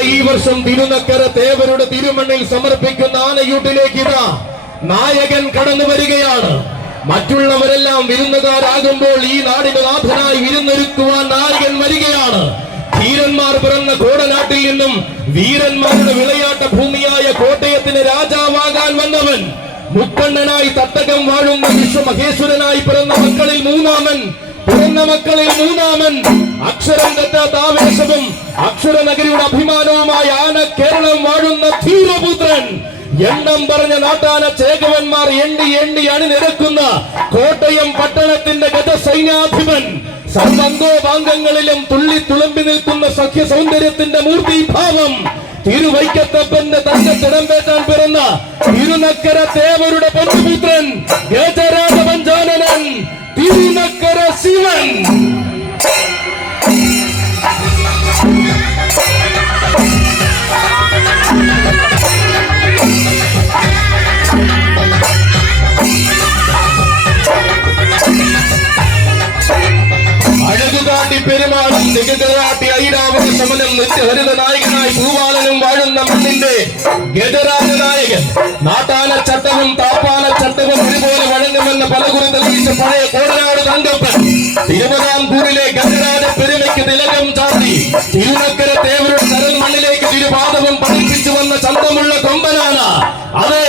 ഈ വർഷം തിരുനക്കര ദേവരുടെ തിരുമണ്ണിൽ സമർപ്പിക്കുന്ന ആനയൂട്ടിലേക്ക് ഇതാ. നായകൻ കടന്നു വരികയാണ്. മറ്റുള്ളവരെല്ലാം വിരുന്നുകാരാകുമ്പോൾ ഈ നാടിന് നാഥനായി വിരുന്നൊരുക്കുവാൻ നായകൻ വരികയാണ്. ധീരന്മാർ പിറന്ന കോടനാട്ടിൽ നിന്നും വീരന്മാരുടെ വിളയാട്ട ഭൂമിയായ കോട്ടയത്തിന് രാജാവാകാൻ വന്നവൻ. മുക്കണ്ണനായി തട്ടകം വാഴുന്ന വിശ്വമഹേശ്വരനായി പിറന്ന മക്കളിൽ മൂന്നാമൻ. പിറന്ന മക്കളിൽ മൂന്നാമൻ. അക്ഷരം തെറ്റാത്ത അക്ഷരനഗരിയുടെ അഭിമാനവുമായ ആന കേരളം വാഴുന്ന ധീരപുത്രൻ. എണ്ണം പറഞ്ഞ നാട്ടാന ചേകവന്മാർ എണ്ണി എണ്ണി അണിനിരക്കുന്ന കോട്ടയം പട്ടണത്തിന്റെ ഗത സൈന്യാധിപൻ സർവംഗോപാംഗങ്ങളിലും തുള്ളി തുളുമ്പി നിൽക്കുന്ന സഖ്യ സൗന്ദര്യത്തിന്റെ മൂർത്തിഭാവം. തിരുവൈക്കത്തപ്പന്റെ തന്റെ തിടമ്പേറ്റാൻ പിറന്ന തിരുനക്കര തേവരുടെ പൊന്നുപുത്രൻ ഗജരാജ പെരുമാളും നികകളാട്ടി ഐരാവത ശമനം നിത്യഹരിത നായകനായി ഭൂപാലനും വാഴുന്ന മണ്ണിന്റെ ഗജരാജ നായകൻ. നാട്ടാന ചട്ടവും താപ്പാന ചട്ടവും ഒരുപോലെ വഴങ്ങുമെന്ന് പലകുറി തെളിയിച്ച പഴയ കോടനാട് തങ്കപ്പൻ. തിരുവിതാംകൂറിലെ ഗജരാജ പെരുമയ്ക്ക് തിലകം ചാർത്തി. തിരുനക്കര തേവരുടെ ചരൽ മണ്ണിലേക്ക് തിരുപാദവും പഠിപ്പിച്ചു വന്ന ചന്തമുള്ള കൊമ്പനാണ്. അതെ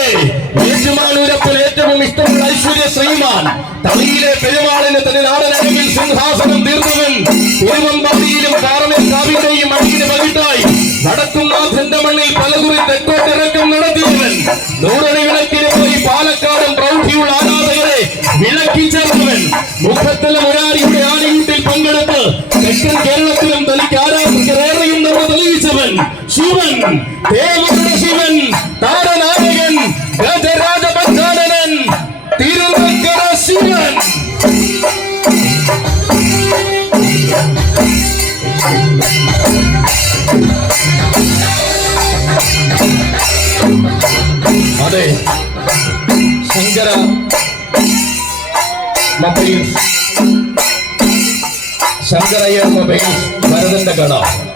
ഇഷ്ടമുള്ള ഐശ്വര്യ ശ്രീമാൻ. തളിയിലെ പെരുമാളിന് തന്നെ നാടനടവിൽ സിംഹാസനം തീർന്നവൻ. പൂർവമ്പള്ളിയിലും കാർമേൽ കാവിന്റെയും അടിയിന് പകിട്ടായി വടക്കുംനാഥന്റെ മണ്ണിൽ പലതുറി തെക്കോട്ടിറക്കം നടത്തിയവൻ. നൂറണി വിളക്കിന് പോയി പാലക്കാടും പ്രൗഢിയുള്ള ആരാധകരെ വിളക്കി ചേർന്നവൻ മുഖത്തിലെ മുരാരിയുടെ ആനയൂട്ടിൽ പങ്കെടുത്ത് തെക്കൻ കേരളത്തിലും തനിക്ക് ആരാധകരേറെയും നമ്മൾ തെളിയിച്ചവൻ ശിവൻ. ദേവരുടെ ശിവൻ താരനായകൻ ഗജരാജ അതെ. ശങ്കര. മൊബൈൽസ് ശങ്കരയ്യ മൊബൈൽസ് ഭരതന്റെ കട.